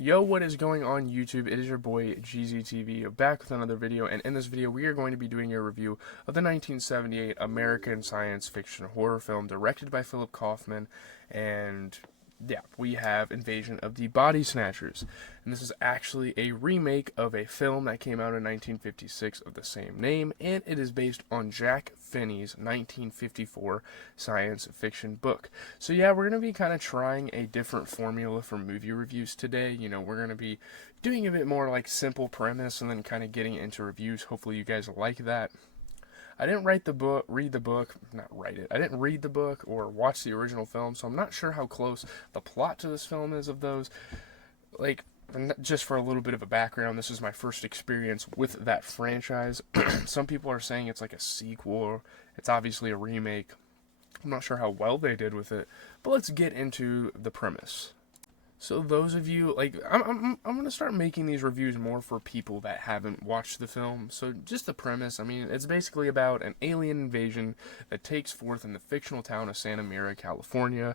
Yo, what is going on YouTube? It is your boy GZTV back with another video, and in this video we are going to be doing a review of the 1978 American science fiction horror film directed by Philip Kaufman, and yeah, we have Invasion of the Body Snatchers. And this is actually a remake of a film that came out in 1956 of the same name, and it is based on Jack Finney's 1954 science fiction book. So yeah, we're going to be kind of trying a different formula for movie reviews today. We're going to be doing a bit more like simple premise and then kind of getting into reviews. Hopefully you guys like that. I didn't read the book, not write it. I didn't read the book or watch the original film, so I'm not sure how close the plot to this film is of those. Like, just for a little bit of a background, this is my first experience with that franchise. Some people are saying it's like a sequel. It's obviously a remake. I'm not sure how well they did with it, but let's get into the premise. So those of you, I'm going to start making these reviews more for people that haven't watched the film. So just the premise, it's basically about an alien invasion that takes forth in the fictional town of Santa Mira, California.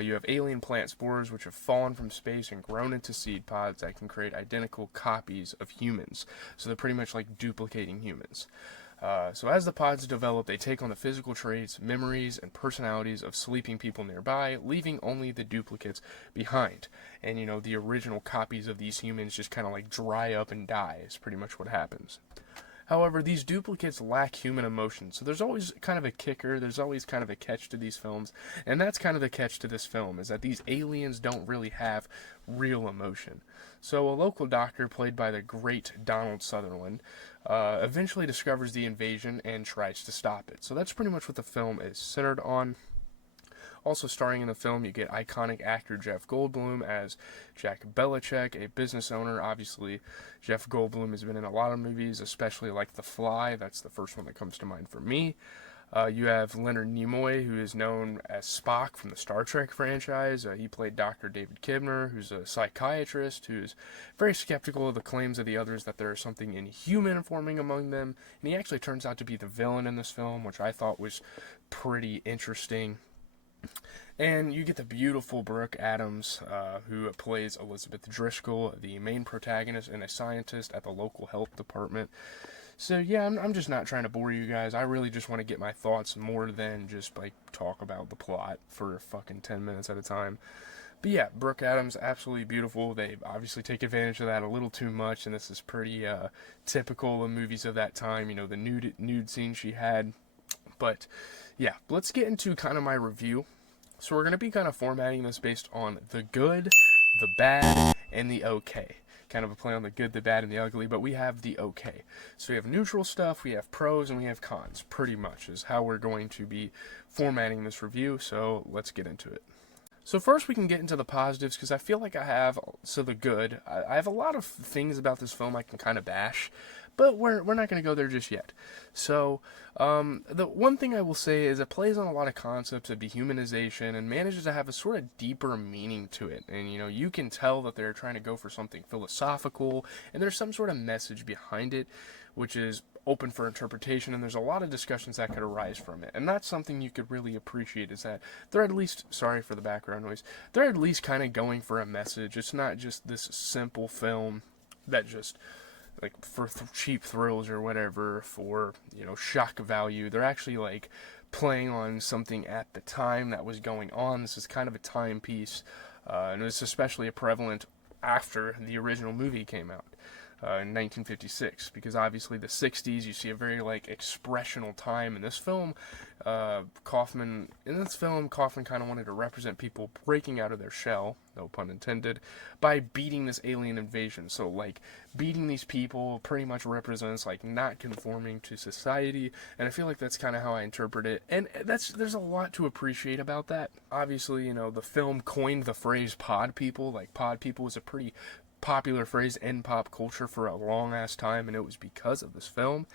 You have alien plant spores which have fallen from space and grown into seed pods that can create identical copies of humans. So they're pretty much like duplicating humans. So as the pods develop, they take on the physical traits, memories, and personalities of sleeping people nearby, leaving only the duplicates behind. And, the original copies of these humans just kind of like dry up and die is pretty much what happens. However, these duplicates lack human emotion, so there's always kind of a kicker, there's always kind of a catch to these films, and that's kind of the catch to this film, is that these aliens don't really have real emotion. So a local doctor, played by the great Donald Sutherland, eventually discovers the invasion and tries to stop it. So that's pretty much what the film is centered on. Also starring in the film, you get iconic actor Jeff Goldblum as Jack Belichick, a business owner. Obviously, Jeff Goldblum has been in a lot of movies, especially like The Fly. That's the first one that comes to mind for me. You have Leonard Nimoy, who is known as Spock from the Star Trek franchise. He played Dr. David Kibner, who's a psychiatrist who's very skeptical of the claims of the others that there is something inhuman forming among them. And he actually turns out to be the villain in this film, which I thought was pretty interesting. And you get the beautiful Brooke Adams, who plays Elizabeth Driscoll, the main protagonist and a scientist at the local health department. So yeah, I'm just not trying to bore you guys. I really just want to get my thoughts more than just like talk about the plot for fucking 10 minutes at a time. But yeah, Brooke Adams, absolutely beautiful. They obviously take advantage of that a little too much, and this is pretty typical of movies of that time. The nude scene she had. But yeah, let's get into kind of my review. So we're going to be kind of formatting this based on the good, the bad, and the okay. Kind of a play on the good, the bad, and the ugly, but we have the okay. So we have neutral stuff, we have pros, and we have cons, pretty much, is how we're going to be formatting this review, so let's get into it. So first we can get into the positives, because I feel like the good, I have a lot of things about this film I can kind of bash, but we're not going to go there just yet. So, the one thing I will say is it plays on a lot of concepts of dehumanization and manages to have a sort of deeper meaning to it. And, you can tell that they're trying to go for something philosophical, and there's some sort of message behind it, which is open for interpretation, and there's a lot of discussions that could arise from it. And that's something you could really appreciate, is that they're at least, sorry for the background noise, they're at least kind of going for a message. It's not just this simple film that just like for cheap thrills or whatever, for shock value. They're actually like playing on something at the time that was going on. This is kind of a timepiece, and it's especially prevalent after the original movie came out in 1956, because obviously the 60s, you see a very like expressional time in this film. Kaufman kind of wanted to represent people breaking out of their shell, no pun intended, by beating this alien invasion. So like beating these people pretty much represents like not conforming to society, and I feel like that's kind of how I interpret it, and there's a lot to appreciate about that. Obviously, the film coined the phrase pod people. Like pod people was a pretty popular phrase in pop culture for a long ass time, and it was because of this film.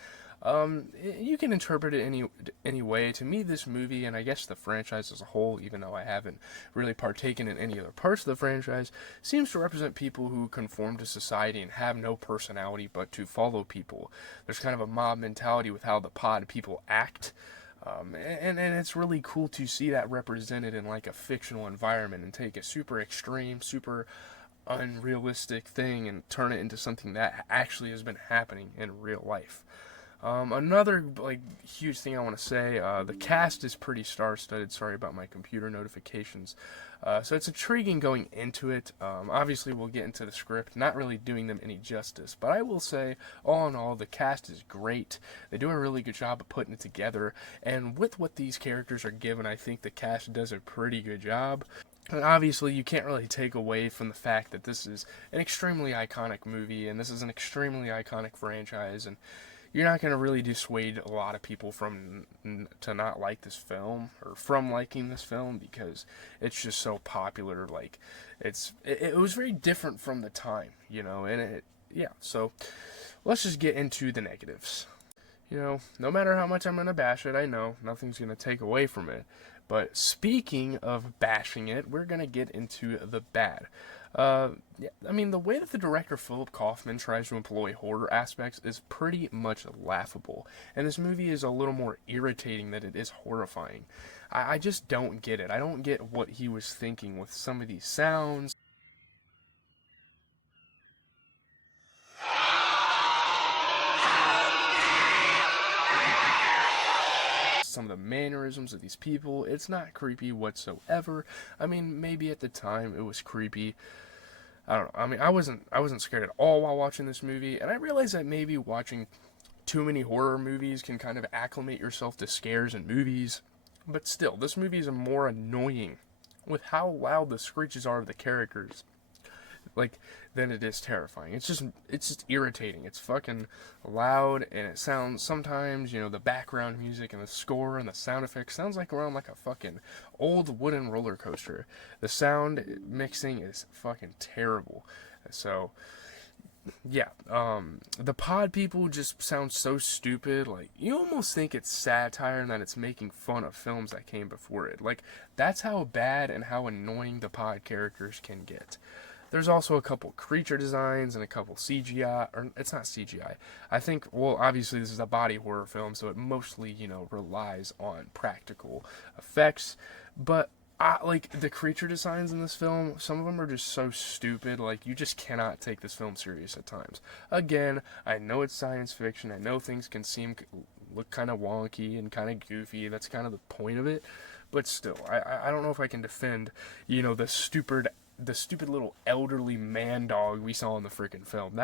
You can interpret it any way. To me, this movie, and I guess the franchise as a whole, even though I haven't really partaken in any other parts of the franchise, seems to represent people who conform to society and have no personality but to follow people. There's kind of a mob mentality with how the pod people act. And it's really cool to see that represented in like a fictional environment, and take a super extreme, super unrealistic thing and turn it into something that actually has been happening in real life. Another like huge thing I want to say, the cast is pretty star-studded. Sorry about my computer notifications. So it's intriguing going into it. Obviously, we'll get into the script, not really doing them any justice, but I will say, all in all, the cast is great. They do a really good job of putting it together, and with what these characters are given, I think the cast does a pretty good job. And obviously, you can't really take away from the fact that this is an extremely iconic movie, and this is an extremely iconic franchise, and you're not going to really dissuade a lot of people from to not like this film or from liking this film because it's just so popular. Like it was very different from the time, and yeah. So let's just get into the negatives. No matter how much I'm going to bash it, I know nothing's going to take away from it. But speaking of bashing it, we're going to get into the bad. Yeah, I mean, the way that the director Philip Kaufman tries to employ horror aspects is pretty much laughable. And this movie is a little more irritating than it is horrifying. I just don't get it. I don't get what he was thinking with some of these sounds. Some of the mannerisms of these people, it's not creepy whatsoever. I mean, maybe at the time it was creepy. I don't know. I mean, I wasn't scared at all while watching this movie, and I realized that maybe watching too many horror movies can kind of acclimate yourself to scares in movies. But still, this movie is more annoying with how loud the screeches are of the characters, like, than it is terrifying. It's just irritating. It's fucking loud, and it sounds sometimes, the background music and the score and the sound effects sounds like we're on like a fucking old wooden roller coaster. The sound mixing is fucking terrible. So yeah, the pod people just sound so stupid. Like, you almost think it's satire and that it's making fun of films that came before it. Like, that's how bad and how annoying the pod characters can get. There's also a couple creature designs and a couple CGI, or it's not CGI. I think, well, obviously this is a body horror film, so it mostly, relies on practical effects. But, like, the creature designs in this film, some of them are just so stupid, like, you just cannot take this film serious at times. Again, I know it's science fiction, I know things can look kind of wonky and kind of goofy, that's kind of the point of it. But still, I don't know if I can defend, the stupid little elderly man dog we saw in the freaking film.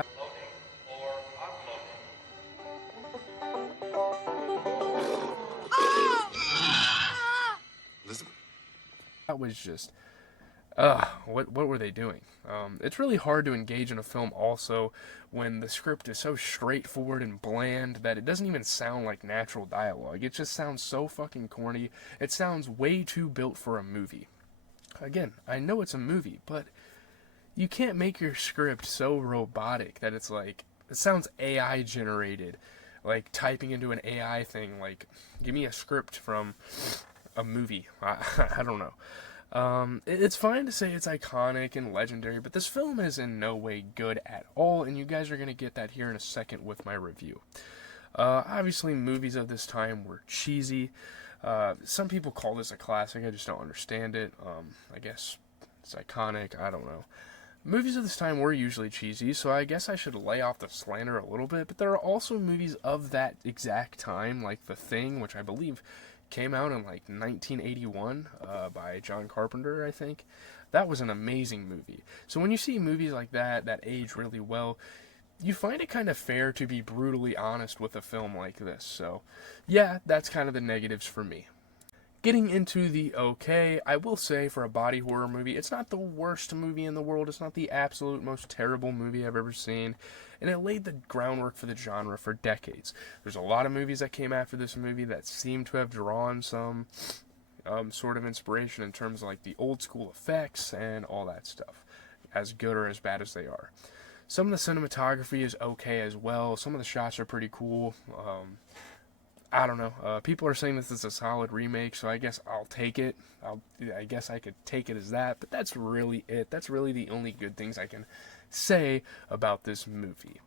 That was just, what were they doing? It's really hard to engage in a film also when the script is so straightforward and bland that it doesn't even sound like natural dialogue. It just sounds so fucking corny. It sounds way too built for a movie. Again, I know it's a movie, but you can't make your script so robotic that it's like, it sounds AI generated, like typing into an AI thing. Like, give me a script from a movie. I don't know. It's fine to say it's iconic and legendary, but this film is in no way good at all, and you guys are going to get that here in a second with my review. Obviously, movies of this time were cheesy. Some people call this a classic. I just don't understand it. I guess it's iconic. I don't know. Movies of this time were usually cheesy, so I guess I should lay off the slander a little bit, but there are also movies of that exact time, like The Thing, which I believe came out in like 1981 by John Carpenter, I think. That was an amazing movie. So when you see movies like that age really well, you find it kind of fair to be brutally honest with a film like this. So yeah, that's kind of the negatives for me. Getting into the okay, I will say for a body horror movie, it's not the worst movie in the world. It's not the absolute most terrible movie I've ever seen. And it laid the groundwork for the genre for decades. There's a lot of movies that came after this movie that seem to have drawn some sort of inspiration in terms of like the old school effects and all that stuff, as good or as bad as they are. Some of the cinematography is okay as well. Some of the shots are pretty cool. I don't know. People are saying this is a solid remake, so I guess I'll take it. I guess I could take it as that, but that's really it. That's really the only good things I can say about this movie.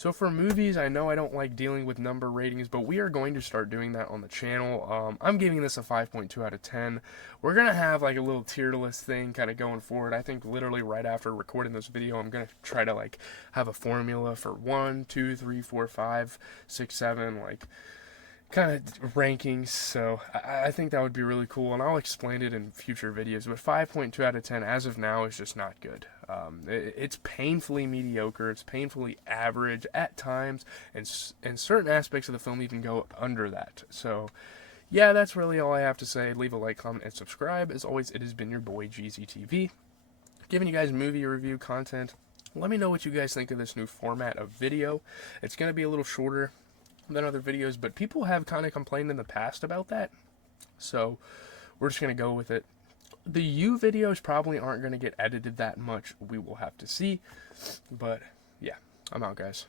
So for movies, I know I don't like dealing with number ratings, but we are going to start doing that on the channel. I'm giving this a 5.2 out of 10. We're going to have like a little tier list thing kind of going forward. I think literally right after recording this video, I'm going to try to like have a formula for 1, 2, 3, 4, 5, 6, 7, like kind of rankings. So I think that would be really cool, and I'll explain it in future videos. But 5.2 out of 10 as of now is just not good. It's painfully mediocre. It's painfully average at times, and certain aspects of the film even go under that. So yeah, that's really all I have to say. Leave a like, comment, and subscribe. As always, it has been your boy GZTV, giving you guys movie review content. Let me know what you guys think of this new format of video. It's going to be a little shorter than other videos, but people have kind of complained in the past about that, so we're just going to go with it. The U videos probably aren't going to get edited that much. We will have to see, but yeah, I'm out, guys.